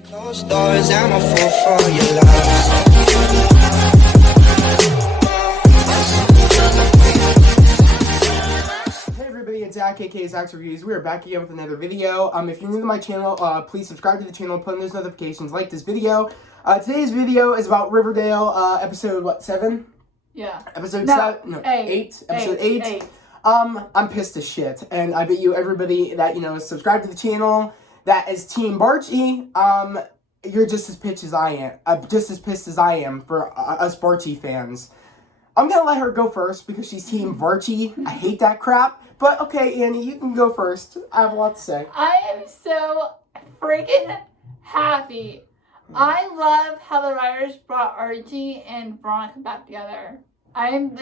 Closed doors, I'm a fool for your love. Hey everybody, it's Zach, aka Zach's Reviews. We are back again with another video. If you're new to my channel, please subscribe to the channel, put on those notifications, like this video. Today's video is about Riverdale, episode, 7? Yeah. Episode No, 7? No, 8. Episode 8. I'm pissed as shit, and I bet you everybody that, is subscribed to the channel, that is Team Barchi, you're just as pissed as I am, for us Barchi fans. I'm gonna let her go first because she's Team Varchi. I hate that crap. But okay, Annie, you can go first. I have a lot to say. I am so freaking happy. I love how the writers brought Archie and Veronica back together. I'm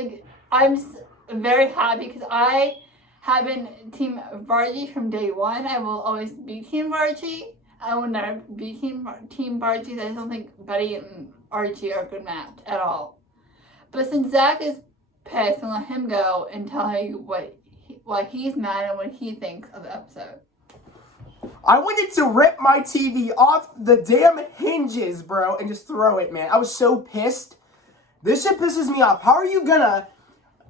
very happy because I have been Team Varchi from day one. I will always be Team Varchi. I will never be Team Barchi. I don't think Betty and Archie are a good match at all. But since Zach is pissed, and let him go and tell you why he's mad and what he thinks of the episode. I wanted to rip my TV off the damn hinges, bro, and just throw it, man. I was so pissed. This shit pisses me off. How are you gonna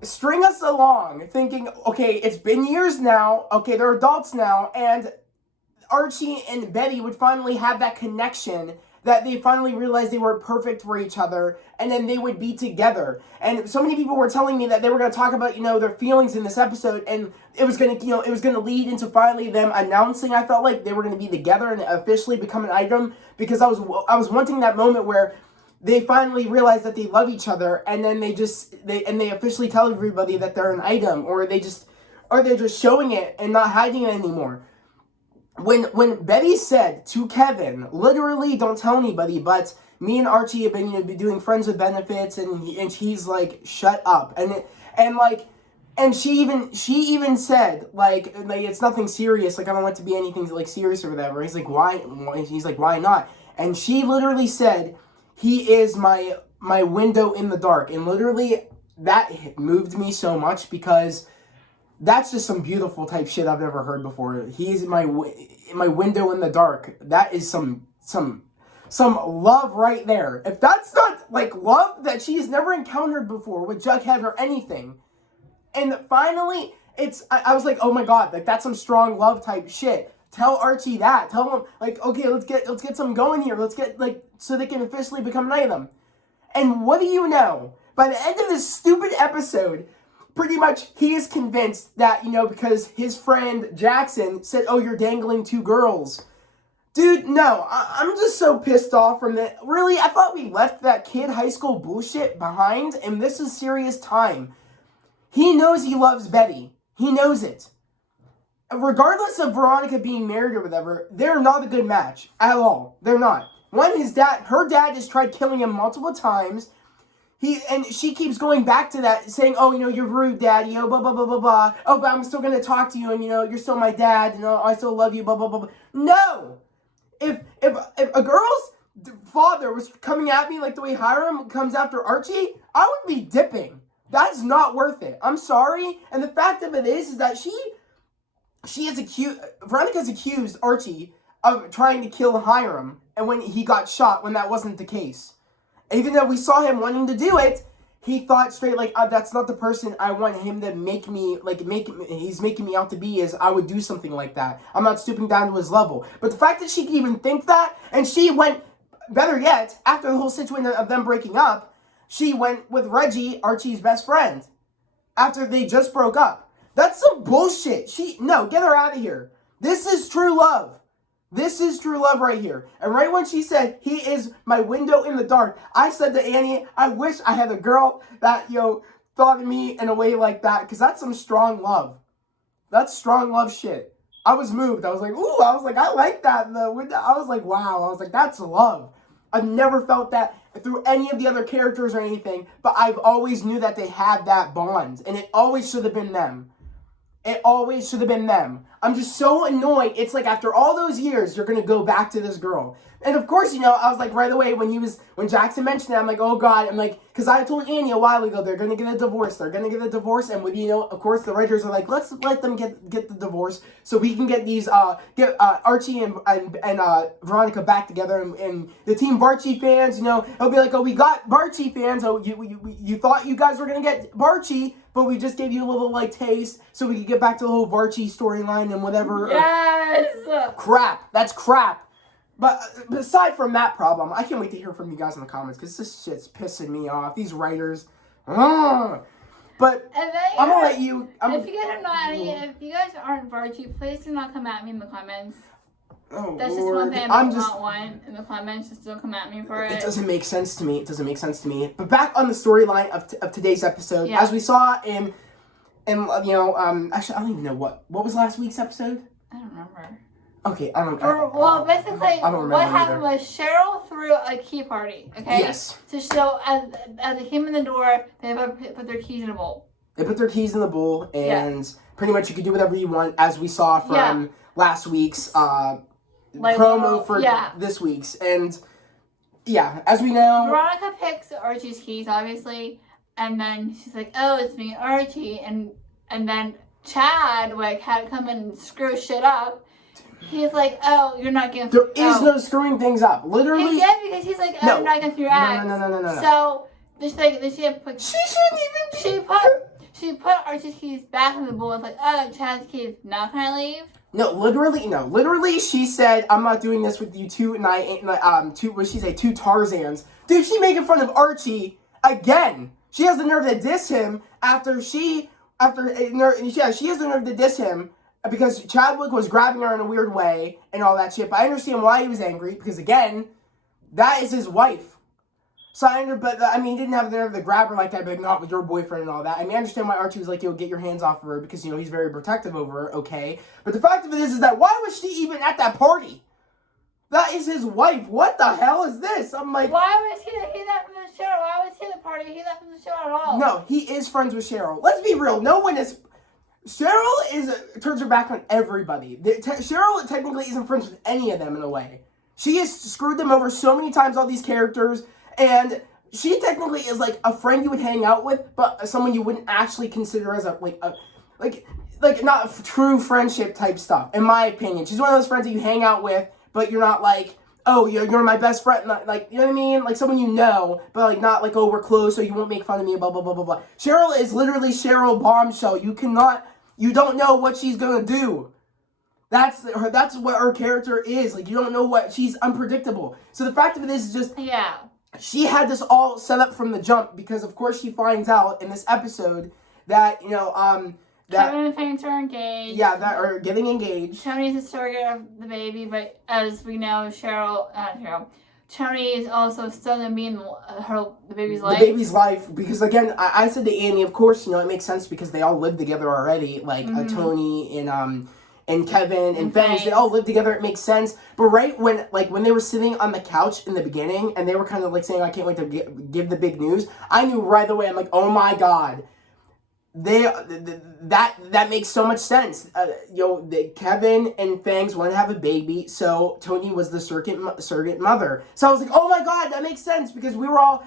string us along thinking, okay, it's been years now, okay, they're adults now, and Archie and Betty would finally have that connection, that they finally realized they were perfect for each other, and then they would be together. And so many people were telling me that they were going to talk about, their feelings in this episode, and it was going to, lead into finally them announcing, I felt like they were going to be together and officially become an item, because I was wanting that moment where they finally realize that they love each other, and then they officially tell everybody that they're an item, or they're just showing it and not hiding it anymore. When Betty said to Kevin, literally, don't tell anybody, but me and Archie have been, doing friends with benefits, and he's like, shut up, and she even said, like it's nothing serious, like I don't want it to be anything like serious or whatever. He's like, why? He's like, why not? And she literally said, he is my window in the dark, and literally that moved me so much because that's just some beautiful type shit I've never heard before. He's my window in the dark. That is some love right there. If that's not like love that she's never encountered before with Jughead or anything. And finally, I was like, oh my god, like that's some strong love type shit. Tell Archie that. Tell him like, okay, let's get something going here. Let's get so they can officially become an item. And what do you know? By the end of this stupid episode, pretty much, he is convinced that, because his friend Jackson said, oh, you're dangling two girls. Dude, no, I'm just so pissed off from that. Really, I thought we left that kid high school bullshit behind, and this is serious time. He knows he loves Betty. He knows it. Regardless of Veronica being married or whatever, they're not a good match at all. They're not. One, her dad just tried killing him multiple times. She keeps going back to that, saying, oh, you're rude, Daddy, blah, blah, blah, blah, blah. Oh, but I'm still going to talk to you, and, you're still my dad, and I still love you, blah, blah, blah, blah. No! If a girl's father was coming at me like the way Hiram comes after Archie, I would be dipping. That's not worth it. I'm sorry. And the fact of it is that Veronica's accused Archie of trying to kill Hiram, and when he got shot, when that wasn't the case. Even though we saw him wanting to do it, he thought straight like, that's not the person I want him to he's making me out to be, is I would do something like that. I'm not stooping down to his level. But the fact that she could even think that, and she went, better yet, after the whole situation of them breaking up, she went with Reggie, Archie's best friend, after they just broke up. That's some bullshit. No, get her out of here. This is true love. This is true love right here. And right when she said, he is my window in the dark, I said to Annie, I wish I had a girl that, thought of me in a way like that, because that's some strong love. That's strong love shit. I was moved. I was like, ooh, I like that. I was like, wow. I was like, that's love. I've never felt that through any of the other characters or anything, but I've always knew that they had that bond, and it always should have been them. It always should have been them. I'm just so annoyed. It's like after all those years, you're gonna go back to this girl. And of course, I was like right away when Jackson mentioned it, I'm like, oh God, I'm like, because I told Annie a while ago they're gonna get a divorce. They're gonna get a divorce, and of course the writers are like, let's let them get the divorce so we can get these Archie and Veronica back together, and the Team Barchi fans, it'll be like, oh, we got Barchi fans. Oh, you thought you guys were gonna get Barchi, but we just gave you a little like taste so we could get back to the whole Varchi storyline and whatever. Yes! Crap. That's crap. But aside from that problem, I can't wait to hear from you guys in the comments because this shit's pissing me off. These writers. But I'm gonna let you. If you guys aren't Varchi, please do not come at me in the comments. Oh, That's Lord. just one thing I don't want in the comments. Just don't come at me for it. It doesn't make sense to me. But back on the storyline of today's episode, as we saw in actually I don't even know what was last week's episode. I don't remember. Okay, I don't. Basically, what happened was Cheryl threw a key party. Okay. Yes. To show as they came in the door, they put their keys in a bowl. They put their keys in the bowl, and pretty much you could do whatever you want, as we saw from last week's promo for this week's, and as we know, Veronica picks Archie's keys, obviously, and then she's like, "Oh, it's me, Archie," and then Chad had to come and screw shit up. He's like, "Oh, you're not gonna." There is no screwing things up. Literally, he did because he's like, "Oh, you're not gonna through your act." No. So she put Archie's keys back in the bowl. It's like, "Oh, Chad's keys. Now can I leave?" No. Literally, she said, "I'm not doing this with you two tonight." What she say? Two Tarzans, dude. She making fun of Archie again. She has the nerve to diss him she has the nerve to diss him. Because Chadwick was grabbing her in a weird way and all that shit. But I understand why he was angry. Because, again, that is his wife. So he didn't have the nerve to grab her like that, but not with your boyfriend and all that. I understand why Archie was like, get your hands off of her. Because, he's very protective over her, okay? But the fact of it is that why was she even at that party? That is his wife. What the hell is this? I'm like... Why was he left from the show? Why was he at the party? He left from the show at all. No, he is friends with Cheryl. Let's be real. No one is... Cheryl turns her back on everybody. Cheryl technically isn't friends with any of them in a way. She has screwed them over so many times, all these characters, and she technically is like a friend you would hang out with, but someone you wouldn't actually consider as like not true friendship type stuff, in my opinion. She's one of those friends that you hang out with, but you're not like, oh, you're my best friend, not, like, you know what I mean? Like someone you know, but like not like, oh, we're close, so you won't make fun of me, blah, blah, blah, blah, blah. Cheryl is literally Cheryl Bombshell. You don't know what she's gonna do. That's what her character is. Like, you don't know she's unpredictable. So the fact of it is just... Yeah. She had this all set up from the jump because, of course, she finds out in this episode that, Kevin and Fangs are engaged. Yeah, that are getting engaged. Tony's a surrogate of the baby, but as we know, Tony is also still going to be in the baby's life. The baby's life, because again, I said to Annie, of course, it makes sense because they all live together already. Like Tony and Kevin and Fangs, they all live together. It makes sense. But right when they were sitting on the couch in the beginning and they were kind of like saying, "I can't wait to give the big news," I knew right away. I'm like, oh my God. That makes so much sense. Kevin and Fangs want to have a baby, so Tony was the surrogate mother. So I was like, oh my God, that makes sense because we were all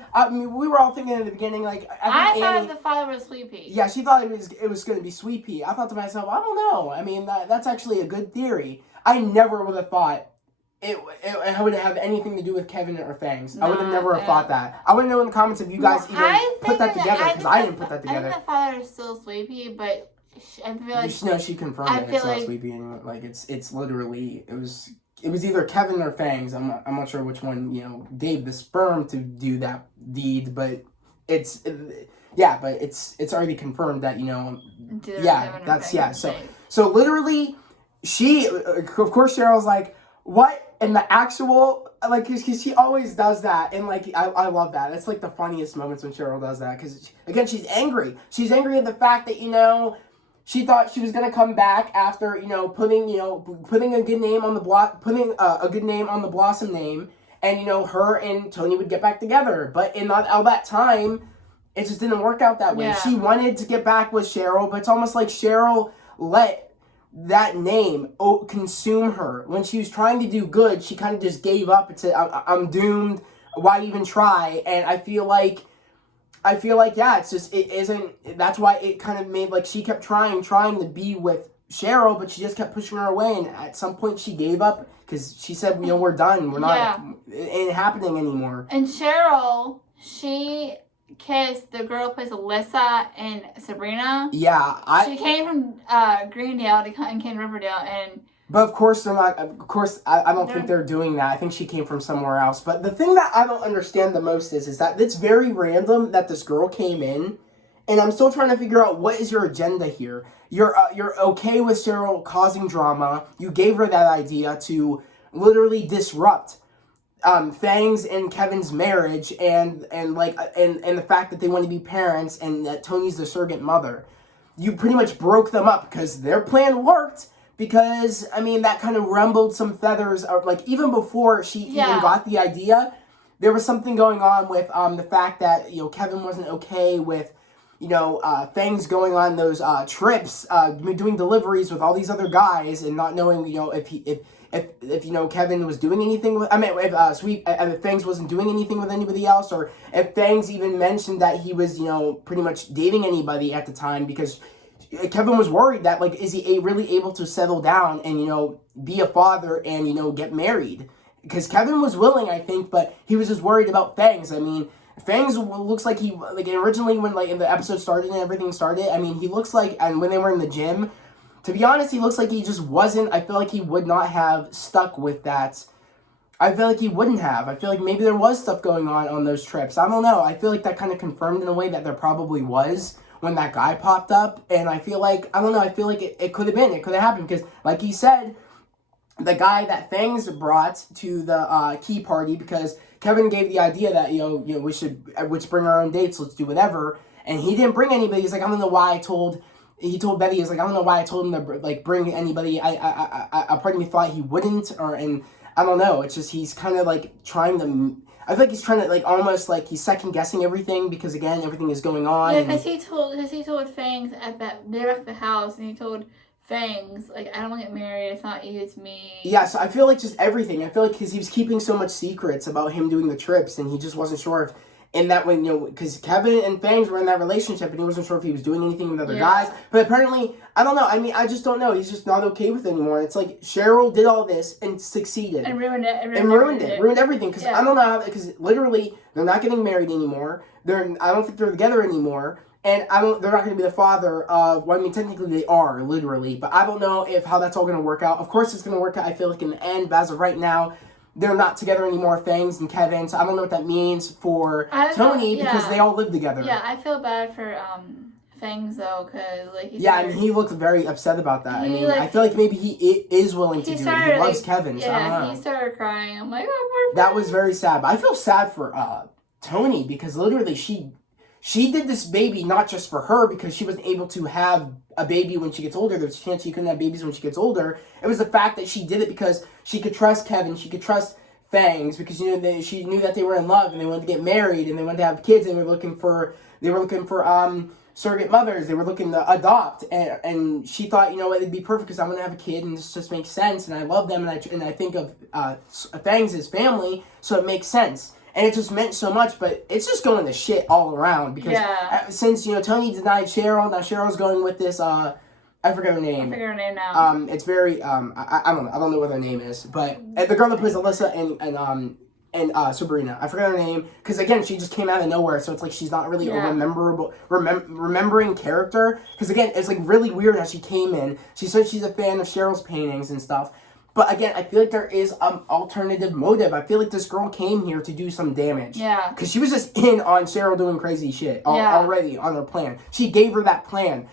thinking in the beginning like I thought the father was Sweet Pea. Yeah, she thought it was going to be Sweet Pea. I thought to myself, I don't know. That's actually a good theory. I never would have thought it would have anything to do with Kevin or Fangs. I would have never thought that. I want to know in the comments if you guys put that together, because I didn't put that together. I think the father is still Sweet Pea, but I feel like... No, she confirmed that it's not Sweet Pea anymore. Like, it's literally... It was either Kevin or Fangs. I'm not sure which one, gave the sperm to do that deed, but it's already confirmed that, So literally, of course, Cheryl's like, what? And the actual, because she always does that, and, I love that. It's, the funniest moments when Cheryl does that, because, again, she's angry. She's angry at the fact that, she thought she was going to come back after, putting a good name on the Blossom name, and, her and Tony would get back together. But in all that time, it just didn't work out that way. Yeah. She wanted to get back with Cheryl, but it's almost like Cheryl... let that name consume her. When she was trying to do good, she kind of just gave up and said, I'm doomed. Why even try? And I feel like, yeah, it's just, it isn't, that's why it kind of made, like, she kept trying to be with Cheryl, but she just kept pushing her away, and at some point she gave up, because she said, we're done, we're not, it ain't happening anymore. And Cheryl, she kissed the girl who plays Alyssa and Sabrina. Yeah, she came from Greendale and came to Riverdale, and but of course they're not. Of course, I don't think they're doing that. I think she came from somewhere else. But the thing that I don't understand the most is that it's very random that this girl came in, and I'm still trying to figure out what is your agenda here. You're okay with Cheryl causing drama. You gave her that idea to literally disrupt Fangs and Kevin's marriage, and the fact that they want to be parents, and that Tony's the surrogate mother. You pretty much broke them up because their plan worked. Because I mean, that kind of rumbled some feathers. Like, even before she even got the idea, there was something going on with the fact that Kevin wasn't okay with Fangs going on those trips, doing deliveries with all these other guys, and not knowing if Kevin was doing anything with, if Fangs wasn't doing anything with anybody else, or if Fangs even mentioned that he was, pretty much dating anybody at the time, because Kevin was worried that, like, is he really able to settle down and, be a father and, get married? Because Kevin was willing, I think, but he was just worried about Fangs. I mean, Fangs looks like he, like, originally when, like, in the episode started and everything started, I mean, he looks like, and when they were in the gym, to be honest, he looks like he just wasn't, I feel like he would not have stuck with that. I feel like he wouldn't have. I feel like maybe there was stuff going on those trips. I don't know. I feel like that kind of confirmed in a way that there probably was when that guy popped up. And I feel like, I don't know, I feel like it could have been. It could have happened. Because, like he said, the guy that Fangs brought to the key party, because Kevin gave the idea that, we should bring our own dates, let's do whatever. And he didn't bring anybody. He's like, I don't know why he told Betty, he's like, I don't know why I told him to, like, bring anybody. A part of me thought he wouldn't, and I don't know. It's just, he's kind of, like, trying to, I feel like he's trying to, like, almost, like, he's second-guessing everything, because, again, everything is going on. Yeah, because he told Fangs they were at the house, and he told Fangs, like, I don't want to get married, it's not you, it's me. Yeah, so I feel like just everything. I feel like because he was keeping so much secrets about him doing the trips, and he just wasn't sure if, in that when, because Kevin and Fangs were in that relationship, and he wasn't sure if he was doing anything with other guys. But apparently, I don't know. I mean, I just don't know. He's just not okay with it anymore. It's like Cheryl did all this and succeeded. And ruined it. Ruined everything. Because I don't know how, because literally, they're not getting married anymore. I don't think they're together anymore. And they're not going to be the father of, well, I mean, technically they are, literally. But I don't know how that's all going to work out. Of course it's going to work out, I feel like, in the end. But as of right now, they're not together anymore, Fangs and Kevin, so I don't know what that means for Tony, because they all live together. Yeah, I feel bad for Fangs, though, because, like, I mean, he looked very upset about that. I mean, I feel like maybe he is willing to do it. He loves Kevin, so I don't know. He started crying. I'm like, oh, poor That was very sad. But I feel sad for Tony, because literally she did this baby not just for her, because she wasn't able to have a baby when she gets older. There's a chance she couldn't have babies when she gets older. It was the fact that she did it because she could trust Kevin, she could trust Fangs, because she knew that they were in love and they wanted to get married and they wanted to have kids, and they were looking for surrogate mothers. They were looking to adopt, and she thought, it'd be perfect because I'm gonna have a kid and this just makes sense, and I love them, and I think of Fangs as family, so it makes sense. And it just meant so much, but it's just going to shit all around, because since, Tony denied Cheryl, now Cheryl's going with this, I forget her name. I forget her name now. It's very, I don't know. I don't know what her name is, but the girl that plays Alyssa and Sabrina, I forget her name, because again, she just came out of nowhere, so it's like she's not really a remembering character, because again, it's like really weird how she came in. She said she's a fan of Cheryl's paintings and stuff. But again, I feel like there is an alternative motive. I feel like this girl came here to do some damage. Yeah. Because she was just in on Cheryl doing crazy shit already on her plan. She gave her that plan.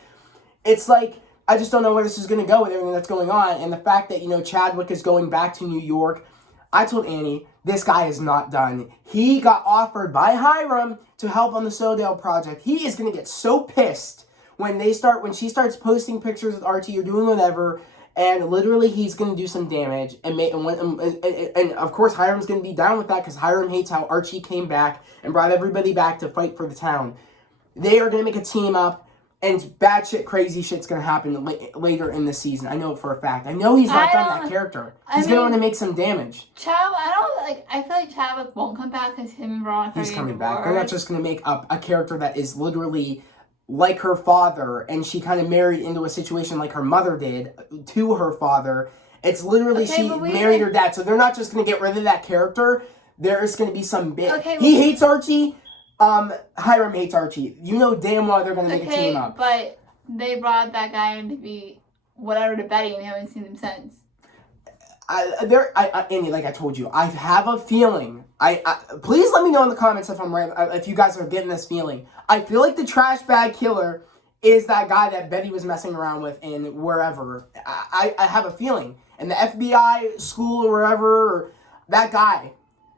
It's like, I just don't know where this is going to go with everything that's going on. And the fact that, Chadwick is going back to New York. I told Annie, this guy is not done. He got offered by Hiram to help on the Sodale project. He is going to get so pissed when she starts posting pictures with Archie or doing whatever. And literally, he's going to do some damage. And of course, Hiram's going to be down with that, because Hiram hates how Archie came back and brought everybody back to fight for the town. They are going to make a team up. And bad shit, crazy shit's gonna happen later in the season. I know it for a fact. I know he's not done that character. He's gonna want to make some damage. I feel like Chadwick won't come back because him and Veronica. He's coming back. They're not just gonna make up a character that is literally like her father, and she kind of married into a situation like her mother did to her father. It's literally she married her dad, so they're not just gonna get rid of that character. There's gonna be some bit. He hates Archie. Hiram hates Archie. You know damn well they're gonna make a team up. But they brought that guy in to be whatever to Betty, and we haven't seen him since. Andy, like I told you, I have a feeling. Please let me know in the comments if I'm right. If you guys are getting this feeling, I feel like the trash bag killer is that guy that Betty was messing around with in wherever. I have a feeling, in the FBI school or wherever, or that guy.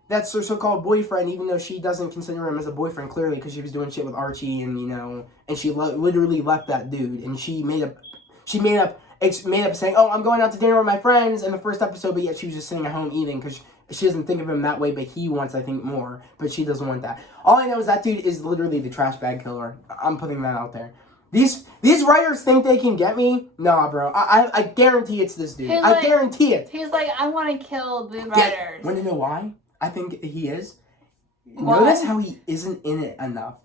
That's her so-called boyfriend, even though she doesn't consider him as a boyfriend, clearly, because she was doing shit with Archie, and, and she literally left that dude, and she made up saying, oh, I'm going out to dinner with my friends in the first episode, but yet she was just sitting at home eating, because she doesn't think of him that way, but he wants, I think, more, but she doesn't want that. All I know is that dude is literally the trash bag killer. I'm putting that out there. These writers think they can get me? Nah, bro. I guarantee it's this dude. I guarantee it. He's like, I want to kill the writers. Want to know why? I think he is. Why? Notice how he isn't in it enough.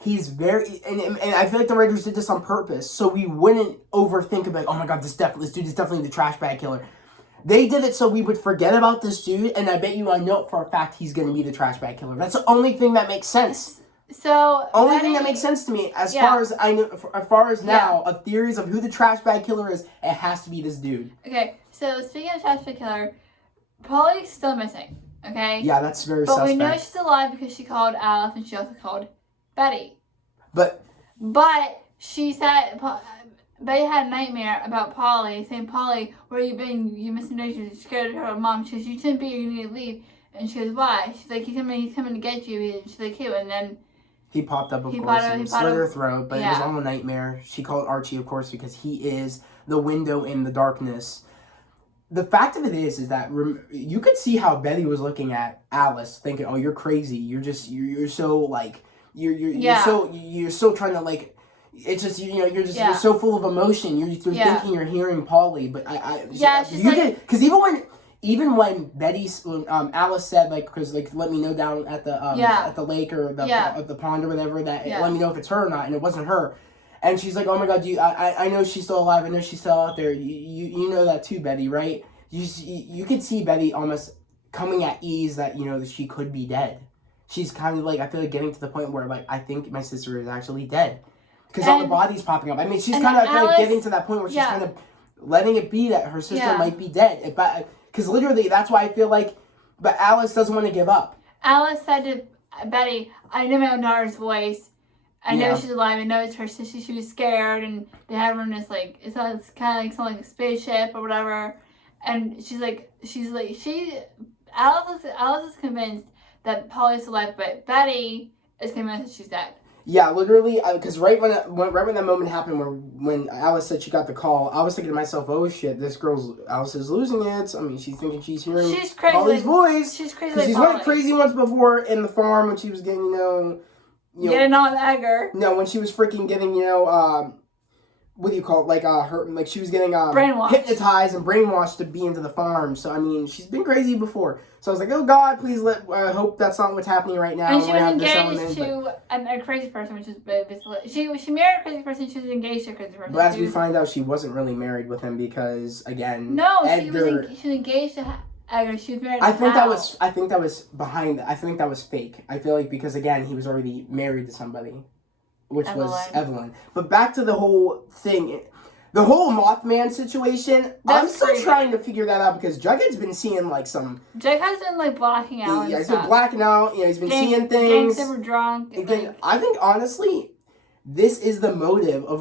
He's very, and I feel like the writers did this on purpose, so we wouldn't overthink about, oh my god, this dude is definitely the trash bag killer. They did it so we would forget about this dude, and I bet you I know for a fact he's going to be the trash bag killer. That's the only thing that makes sense. So only thing that makes sense to me, as far as I know, as far as now, of theories of who the trash bag killer is, it has to be this dude. Okay, so speaking of trash bag killer, Polly's still missing. Okay? Yeah, that's very suspect. But we know she's alive because she called Alice and she also called Betty. But she said Betty had a nightmare about Polly, saying, Polly, where you been? You missing days. She's scared of her mom. She goes, you shouldn't be, you need to leave. And she goes, why? She's like, he's coming to get you. And she's like, who? And then he popped up, of course, and slit her throat, but it was all a nightmare. She called Archie, of course, because he is the window in the darkness. The fact of it is that you could see how Betty was looking at Alice, thinking, "Oh, you're crazy. You're so like you're so trying to like." It's just you're so full of emotion. You're thinking you're hearing Polly, but because even when Alice said let me know down at the lake or the pond or whatever let me know if it's her or not, and it wasn't her. And she's like, oh my god, I know she's still alive. I know she's still out there. You know that too, Betty, right? You could see Betty almost coming at ease that, that she could be dead. She's kind of like, I feel like getting to the point where, like, I think my sister is actually dead. Because all the bodies popping up. I mean, she's kind of, I feel like, getting to that point where she's kind of letting it be that her sister might be dead. Because literally, that's why I feel like, but Alice doesn't want to give up. Alice said to Betty, I know my own daughter's voice. I know she's alive. I know it's her sister. She was scared, and they had her in this it's kind of like a spaceship or whatever. And Alice is convinced that Polly's alive, but Betty is convinced that she's dead. Yeah, literally, because right when that moment happened, when Alice said she got the call, I was thinking to myself, oh shit, Alice is losing it. I mean, she's thinking she's hearing Polly's voice. She's crazy. Because she's went crazy once before in the farm when she was getting, getting on Edgar. No, when she was freaking getting, what do you call it? She was getting brainwashed. Hypnotized and brainwashed to be into the farm. So, I mean, she's been crazy before. So I was like, oh God, please I hope that's not what's happening right now. And she was engaged to a crazy person, which is basically, she married a crazy person, she was engaged to a crazy person. But as we find out, she wasn't really married with him because, again, no, Edgar, she was engaged to Edgar. She was married. I think that was fake. I feel like because again, he was already married to somebody, which was Evelyn. But back to the whole thing, the whole Mothman situation. I'm still trying to figure that out because Jughead's been seeing some. Jughead's been blacking out. Yeah, he's been blacking out. He's been seeing things. Gangs that were drunk. I think honestly, this is the motive of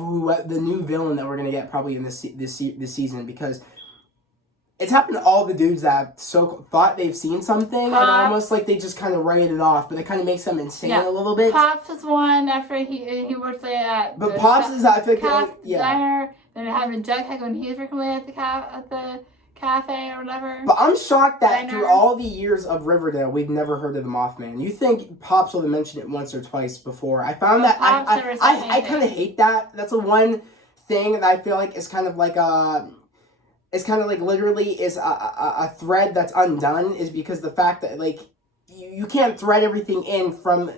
the new villain that we're gonna get probably in this season because. It's happened to all the dudes that thought they've seen something and almost like they just kind of write it off, but it kind of makes them insane a little bit. Pops was one after he worked at. But Pops is I think diner. Then it happened to Jughead when he was working at the cafe or whatever. But I'm shocked that Diner. through all the years of Riverdale, we've never heard of the Mothman. You think Pops would have mentioned it once or twice before. I found that I kind of hate that. That's the one thing that I feel like is kind of like it's kind of like literally is a thread that's undone, is because the fact that like you can't thread everything in from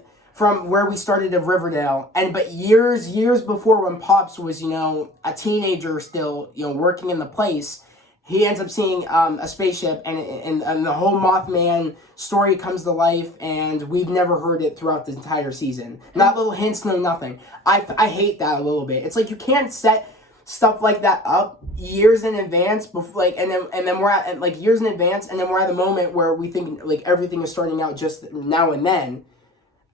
where we started of Riverdale, but years before, when Pops was, you know, a teenager still, you know, working in the place, he ends up seeing a spaceship, and the whole Mothman story comes to life, and we've never heard it throughout the entire season. Not little hints, no nothing. I hate that a little bit. It's like you can't set stuff like that up years in advance, before, like, and then we're at like years in advance, and then we're at the moment where we think like everything is starting out just now and then.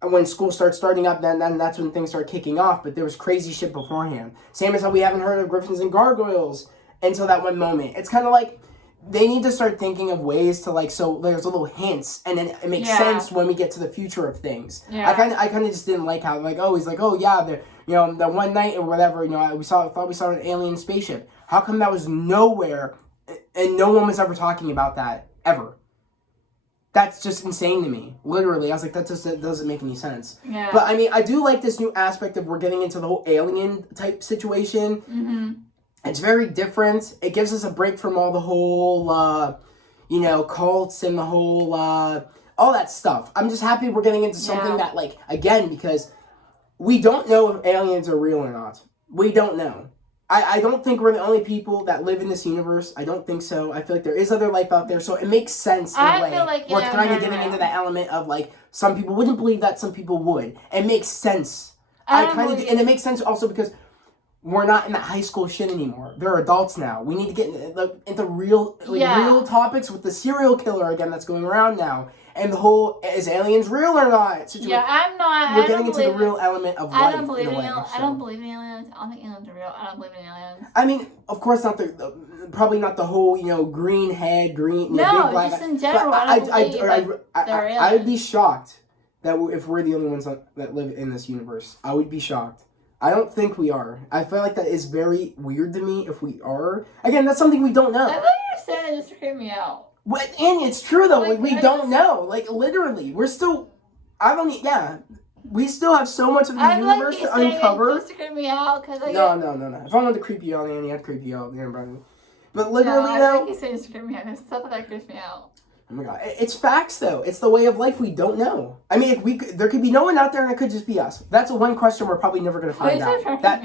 When school starts starting up, then that's when things start kicking off. But there was crazy shit beforehand. Same as how we haven't heard of Griffins and Gargoyles until that one moment. It's kind of like they need to start thinking of ways to like, so there's little hints, and then it makes sense when we get to the future of things. Yeah. I kind of just didn't like how like, oh, he's like, oh yeah, the, you know, the one night or whatever, you know, thought we saw an alien spaceship. How come that was nowhere, and no one was ever talking about that ever? That's just insane to me. Literally, I was like, that doesn't make any sense. Yeah. But I mean, I do like this new aspect of we're getting into the whole alien type situation. Mm-hmm. It's very different. It gives us a break from all the whole, you know, cults and the whole, all that stuff. I'm just happy we're getting into something that, like, again, because we don't know if aliens are real or not. We don't know. I don't think we're the only people that live in this universe. I don't think so. I feel like there is other life out there, so it makes sense in a way. Feel like, we're kind of getting into that element of, like, some people wouldn't believe that, some people would. It makes sense. And it makes sense also because we're not in that high school shit anymore. They're adults now. We need to get into real topics with the serial killer again that's going around now. And the whole, is aliens real or not situation. Yeah, I'm not. We're getting into the real element of life. I don't believe in aliens. I don't believe in aliens. I don't think aliens are real. I don't believe in aliens. I mean, of course not probably not the whole, you know, green head, big black. Just in general, I would be shocked that if we're the only ones that live in this universe. I would be shocked. I don't think we are. I feel like that is very weird to me if we are. Again, that's something we don't know. I thought you were saying it just to creep me out. What? And it's true though. Like we don't know. Like literally, we're still. We still have so much of the universe to uncover. Just to creep me out, cause no. If I wanted to creep you out, Annie, I'd creep you out, brother. But literally, I think he's saying just to creep me out. There's stuff that creeps me out. Oh my god, it's facts though. It's the way of life we don't know. I mean, there could be no one out there, and it could just be us. That's one question we're probably never going to find out. That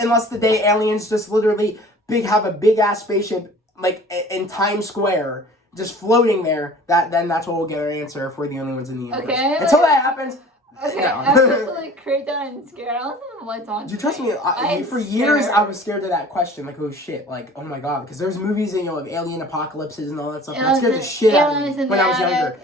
unless the day aliens just literally have a big ass spaceship like in Times Square, just floating there, then that's what we'll get our answer if we're the only ones in the universe. Okay. Until that happens, okay, no. I'm just like creeped out and scared. I don't know the lights on. Do you trust me? For years, I was scared of that question. Like, oh shit, like, oh my god, because there's movies, you know, of alien apocalypses and all that stuff. That scared the shit out of me when I was younger.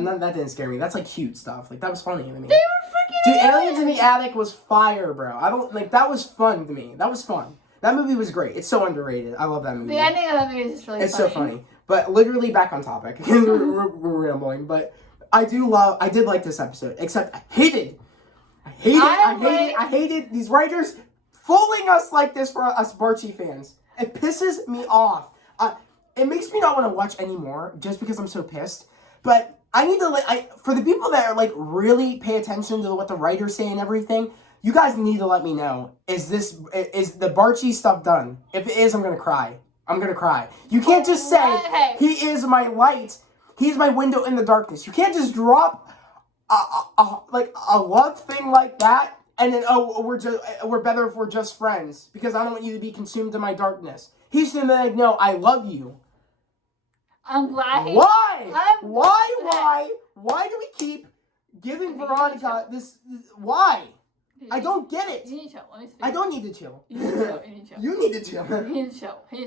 No, that didn't scare me. That's like cute stuff. Like that was funny to me. They were freaking. Dude, Aliens in the Attic was fire, bro. I don't like that was fun to me. That was fun. That movie was great. It's so underrated. I love that movie. The ending of that movie is just really funny. It's so funny. But literally back on topic. we're rambling. But I did like this episode. Except I hated these writers fooling us like this for us Barchi fans. It pisses me off. It makes me not want to watch anymore just because I'm so pissed. But I need to for the people that are like really pay attention to what the writers say and everything. You guys need to let me know, is the Barchi stuff done? If it is, I'm going to cry. I'm going to cry. You can't just say, he is my light, he's my window in the darkness. You can't just drop a love thing like that, and then, we're better if we're just friends, because I don't want you to be consumed in my darkness. He's going to be like, no, I love you. I'm glad. Why do we keep giving Veronica this, why? I don't get it. You need to chill. Let me speak. I don't need to chill. You need to chill. You need to chill. He needs to chill. He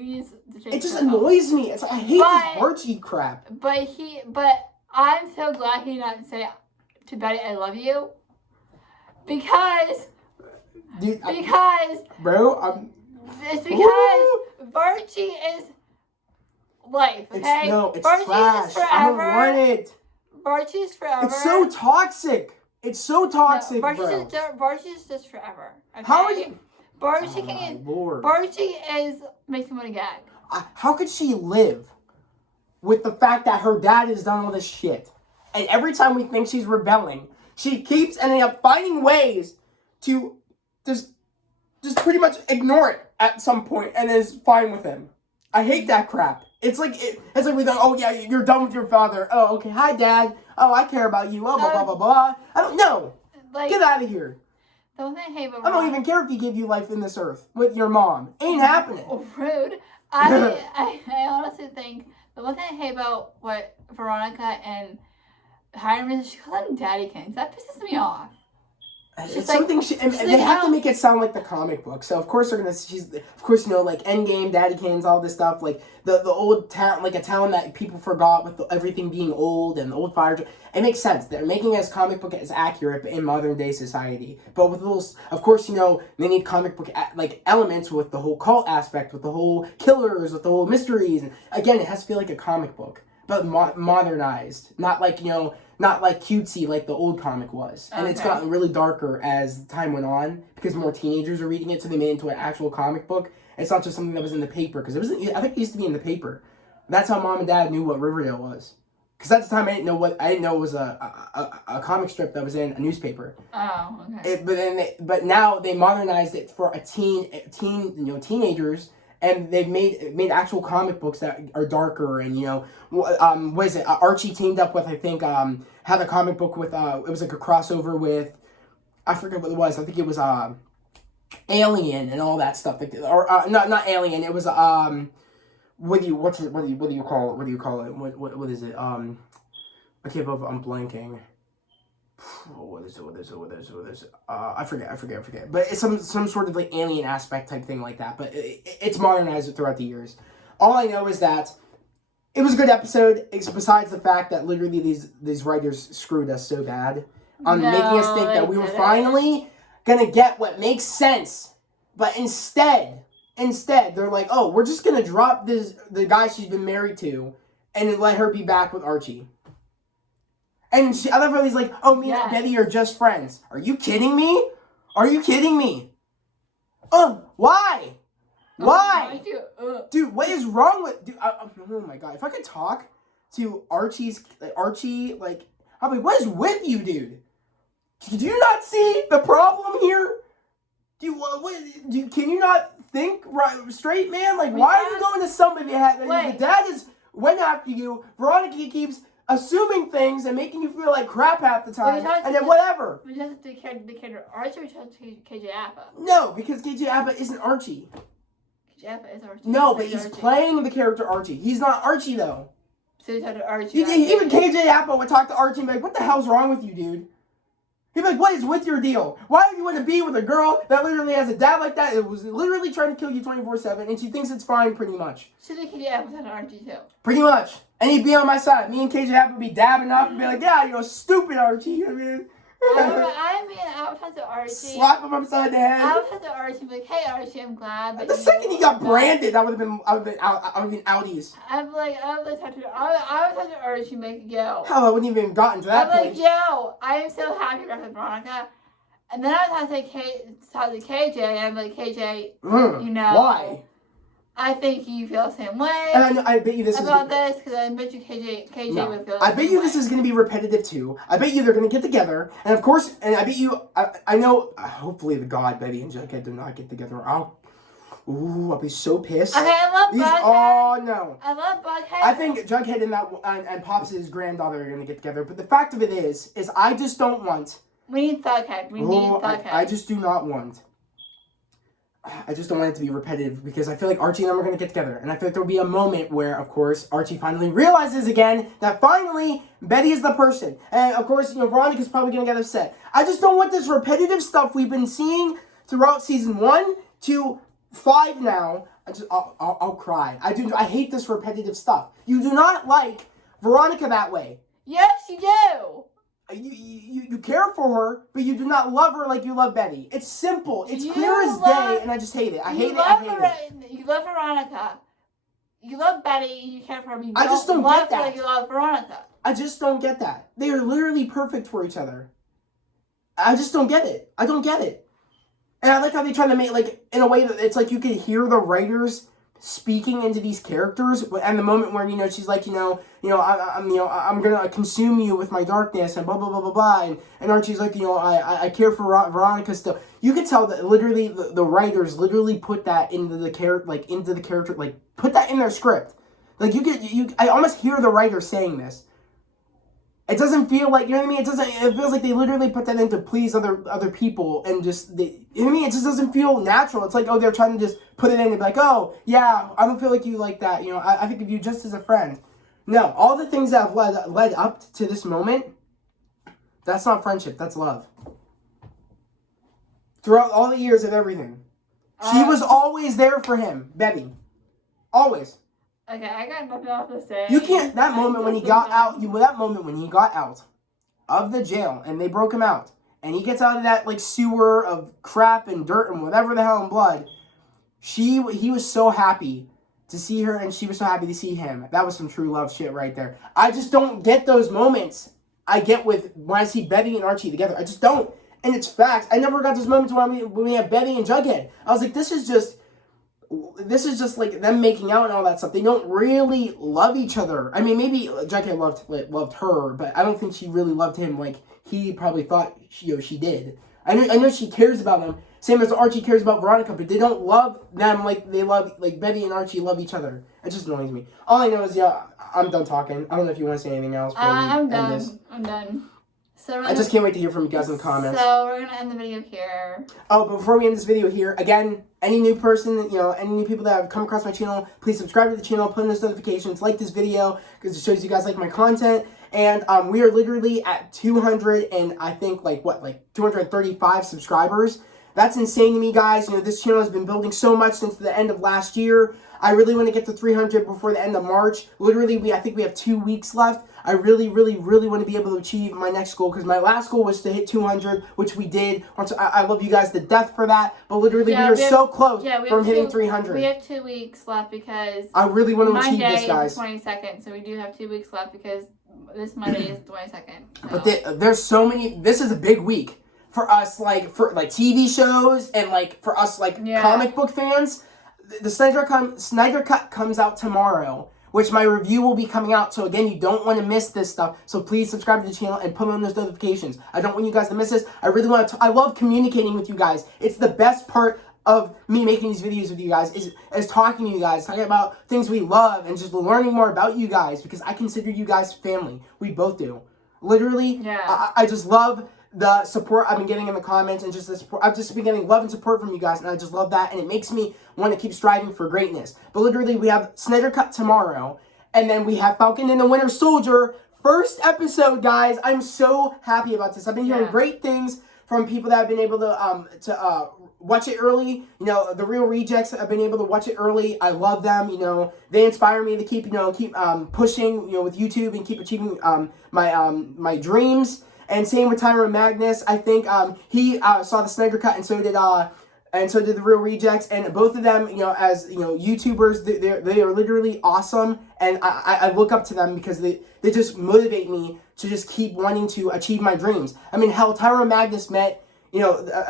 needs to chill. It just annoys me. It's like, I hate this Barchi crap. But I'm so glad he didn't say to Betty, I love you. Because it's because Barchi is life, okay? It's trash. I don't want it. Barchi is forever. It's so toxic. It's so toxic, bro. Barchi is just forever. Okay? How are you? Barchi makes me want to gag. how could she live with the fact that her dad has done all this shit? And every time we think she's rebelling, she keeps ending up finding ways to just pretty much ignore it at some point and is fine with him. I hate that crap. It's like we thought, oh yeah, you're done with your father. Oh, okay, hi dad. Oh, I care about you. Oh, blah blah blah blah. I don't know. Like, get out of here. The one thing I hate about I don't even care if he gave you life in this earth with your mom. Ain't happening. Rude. I honestly think the one thing I hate about what Veronica and Hiram is, she calls them daddy kings. That pisses me off. It's like, something they have to make it sound like the comic book. So of course they're gonna. Of course, you know, like Endgame, Daddy Kings, all this stuff. Like the old town, like a town that people forgot with everything being old and the old fire. It makes sense. They're making it as comic book as accurate in modern day society. But with those, of course, you know, they need comic book like elements with the whole cult aspect, with the whole killers, with the whole mysteries. And again, it has to feel like a comic book, but modernized, not like, you know. Not like cutesy like the old comic was. And it's gotten really darker as time went on because more teenagers are reading it, so they made it into an actual comic book. It's not just something that was in the paper, because I think it used to be in the paper. That's how mom and dad knew what Riverdale was. Because at the time I didn't know it was a comic strip that was in a newspaper. Oh, okay. But now they modernized it for teenagers. And they've made actual comic books that are darker, and, you know, what is it? Archie teamed up with, I think, had a comic book with, it was like a crossover with, I forget what it was. I think it was Alien and all that stuff. Like, or not Alien. It was what do you call it? What is it? I can't believe I'm blanking. What is it? I forget. But it's some sort of like alien aspect type thing like that. But it's modernized throughout the years. All I know is that it was a good episode. Besides the fact that literally these writers screwed us so bad on making us think that we were finally gonna get what makes sense. But instead they're like, oh, we're just gonna drop the guy she's been married to and let her be back with Archie. And I love how he's like, oh, me and Betty are just friends. Are you kidding me? Why? Why? Dude, what is wrong with... Dude, oh my god. If I could talk to Archie, like... I'll be like, what is with you, dude? Do you not see the problem here? Can you not think straight, man? Like, why are you going to somebody that the dad went after you, Veronica keeps... assuming things and making you feel like crap half the time, and then whatever. We just have to character Archie, or we just have to KJ Appa? No, because KJ Appa isn't Archie. KJ Appa is Archie. No, but he's playing the character Archie. He's not Archie, though. So he's talking to Archie. Even KJ Appa would talk to Archie and be like, what the hell's wrong with you, dude? He'd be like, what is with your deal? Why do you want to be with a girl that literally has a dad like that? It was literally trying to kill you 24/7, and she thinks it's fine, pretty much. So the KJ Appa was on Archie, too. Pretty much. And he'd be on my side. Me and KJ Appa would be dabbing up and be like, yeah, you're stupid, Archie. I mean, I would talk to Archie. Slap him upside the head. I would talk to Archie and be like, hey, Archie, I'm glad that the second he got branded, I would have been outies. I would talk to Archie and be like, yo. Hell, I wouldn't even gotten to that point. I'm like, yo, I am so happy about Veronica. And then I would talk to KJ, and I'm like, KJ, you know. Why? I think you feel the same way. And I bet you this about this, because I bet you KJ would feel the same way. I bet you this is going to be repetitive too. I bet you they're going to get together, and of course, and I bet you, I know, hopefully the God, Betty and Jughead do not get together. I'll be so pissed. Okay, I love Bughead. Oh no. I love Bughead. I think Jughead and Pops' granddaughter are going to get together, but the fact of it is I just don't want. We need Thughead. We need Thughead. I just do not want. I just don't want it to be repetitive, because I feel like Archie and them are going to get together. And I feel like there'll be a moment where, of course, Archie finally realizes again that finally Betty is the person. And, of course, you know, Veronica's probably going to get upset. I just don't want this repetitive stuff we've been seeing throughout season 1 to 5 now. I'll cry. I hate this repetitive stuff. You do not like Veronica that way. Yes, you do. You care for her, but you do not love her like you love Betty. It's simple. It's clear as day, and I just hate it. I hate it. You love Veronica. You love Betty, and you care for her. I just don't get that. Like you love Veronica. I just don't get that. They are literally perfect for each other. I just don't get it. I don't get it. And I like how they try to make, like, in a way that it's like you can hear the writers speaking into these characters, and the moment where, you know, she's like, I'm gonna consume you with my darkness, and blah blah blah blah blah, and Archie's like, I care for Veronica still. You could tell that literally the writers literally put that into the character, like put that in their script. Like I almost hear the writer saying this. It doesn't feel like, you know what I mean? It feels like they literally put that in to please other people, and just, you know what I mean? It just doesn't feel natural. It's like, oh, they're trying to just put it in and be like, oh, yeah, I don't feel like you like that. You know, I think of you just as a friend. No, all the things that have led up to this moment, that's not friendship, that's love. Throughout all the years of everything. She was always there for him, Betty. Always. Okay, I got nothing else to say. You can't, that moment when he got out of the jail, and they broke him out, and he gets out of that, like, sewer of crap and dirt and whatever the hell and blood, he was so happy to see her, and she was so happy to see him. That was some true love shit right there. I just don't get those moments I get when I see Betty and Archie together. I just don't. And it's facts. I never got those moments when we have Betty and Jughead. I was like, this is just like them making out and all that stuff. They don't really love each other. I mean, maybe Jughead loved her, but I don't think she really loved him like he probably thought she did. I know she cares about him, same as Archie cares about Veronica, but they don't love them like they love, like Betty and Archie love each other. It just annoys me. All I know is, I'm done talking. I don't know if you want to say anything else. I'm done. So I just can't wait to hear from you guys in the comments. So we're going to end the video here. Oh, but before we end this video here, again, any new person, any new people that have come across my channel, please subscribe to the channel, put in those notifications, like this video, because it shows you guys like my content. And we are literally at 200 and I think 235 subscribers. That's insane to me, guys. This channel has been building so much since the end of last year. I really want to get to 300 before the end of March. Literally, I think we have 2 weeks left. I really, really, really want to be able to achieve my next goal, because my last goal was to hit 200, which we did. I love you guys to death for that, but literally we are so close from hitting 300. We have 2 weeks left because I really want to achieve this, guys. My day is the 22nd, so we do have 2 weeks left because this Monday is the 22nd. So. But there's so many. This is a big week for us, for TV shows and for us comic book fans. The Snyder Cut comes out tomorrow, which my review will be coming out. So again, you don't want to miss this stuff. So please subscribe to the channel and put on those notifications. I don't want you guys to miss this. I really want to. I love communicating with you guys. It's the best part of me making these videos with you guys is talking to you guys, talking about things we love, and just learning more about you guys, because I consider you guys family. We both do. Literally, I just love the support I've been getting in the comments, and just the support. I've just been getting love and support from you guys, and I just love that, and it makes me want to keep striving for greatness. But literally, we have Snyder Cut tomorrow, and then we have Falcon and the Winter Soldier first episode, guys. I'm so happy about this. I've been hearing great things from people that have been able to watch it early. The Real Rejects have been able to watch it early. I love them. They inspire me to keep pushing with YouTube and keep achieving my dreams. And same with Tyron Magnus. I think he saw the Snyder Cut, and so did the Real Rejects. And both of them, as YouTubers, they are literally awesome. And I look up to them because they just motivate me to just keep wanting to achieve my dreams. I mean, hell, Tyron Magnus met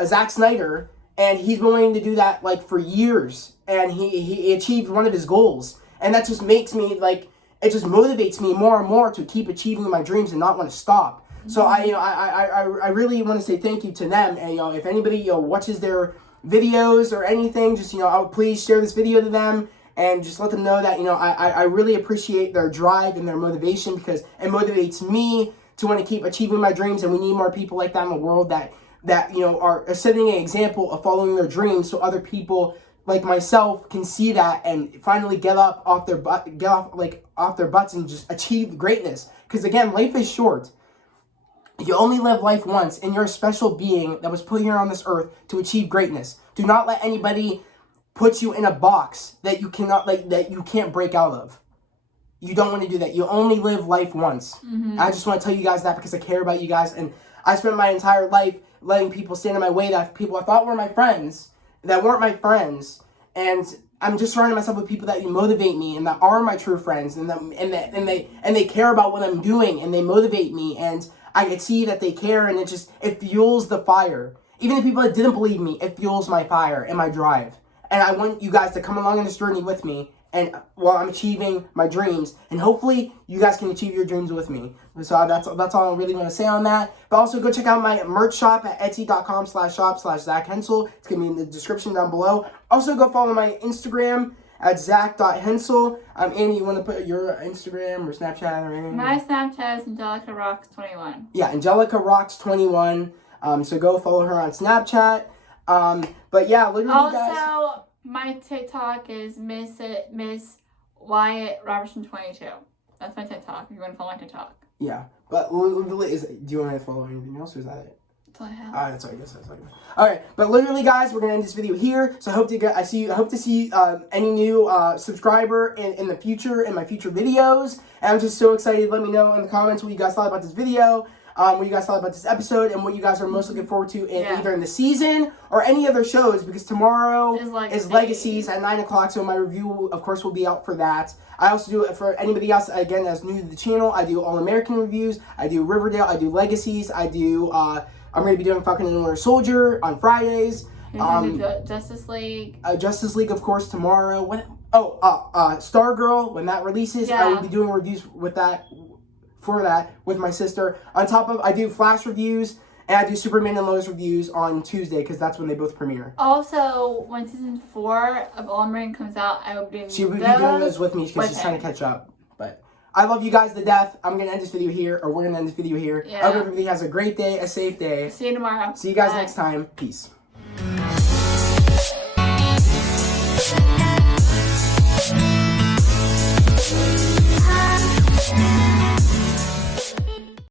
Zack Snyder, and he's been wanting to do that for years, and he achieved one of his goals. And that just makes me it just motivates me more and more to keep achieving my dreams and not want to stop. So I really want to say thank you to them. And if anybody watches their videos or anything, just please share this video to them and just let them know that I really appreciate their drive and their motivation, because it motivates me to want to keep achieving my dreams. And we need more people like that in the world that are setting an example of following their dreams, so other people like myself can see that and finally get off their butts and just achieve greatness. Because again, life is short. You only live life once, and you're a special being that was put here on this earth to achieve greatness. Do not let anybody put you in a box that you cannot that you can't break out of. You don't want to do that. You only live life once. I just want to tell you guys that because I care about you guys, and I spent my entire life letting people stand in my way, that people I thought were my friends that weren't my friends, and I'm just surrounding myself with people that motivate me and that are my true friends, and they care about what I'm doing, and they motivate me, and I can see that they care, and it fuels the fire. Even the people that didn't believe me, it fuels my fire and my drive. and I want you guys to come along on this journey with me. And while I'm achieving my dreams, and hopefully you guys can achieve your dreams with me. So that's all I really want to say on that. But also go check out my merch shop at etsy.com/shop/Zach Hensel. It's going to be in the description down below. Also go follow my Instagram at zach.hensel. Annie, you want to put your Instagram or Snapchat or anything? My Snapchat is Angelica Rocks 21. Yeah, Angelica Rocks 21. So go follow her on Snapchat. But yeah, literally, guys. Also, my TikTok is Miss Wyatt Robertson 22. That's my TikTok. If you want to follow my TikTok. Yeah, but do you want to follow anything else, or is that it? That's all I have. Alright, that's all I guess. All right, but literally, guys, we're gonna end this video here. So I hope to see any new subscriber in the future in my future videos. And I'm just so excited. Let me know in the comments what you guys thought about this video. What you guys thought about this episode, and what you guys are most looking forward to either in the season or any other shows, because tomorrow is Legacies at 9 o'clock, so my review, of course, will be out for that. I also do it for anybody else, again, that's new to the channel. I do All-American reviews, I do Riverdale, I do Legacies, I do, I'm going to be doing Falcon and Winter Soldier on Fridays. Justice League. Justice League, of course, tomorrow. Stargirl, when that releases, I will be doing reviews with that. For that with my sister. On top of, I do Flash reviews and I do Superman and Lois reviews on Tuesday because that's when they both premiere. Also, when season 4 of All American comes out, I will be doing She will be doing those with me because she's trying to catch up. But I love you guys to death. I'm gonna end this video here, or we're gonna end this video here. I hope everybody has a great day, a safe day. See you tomorrow. See you guys next time. Peace.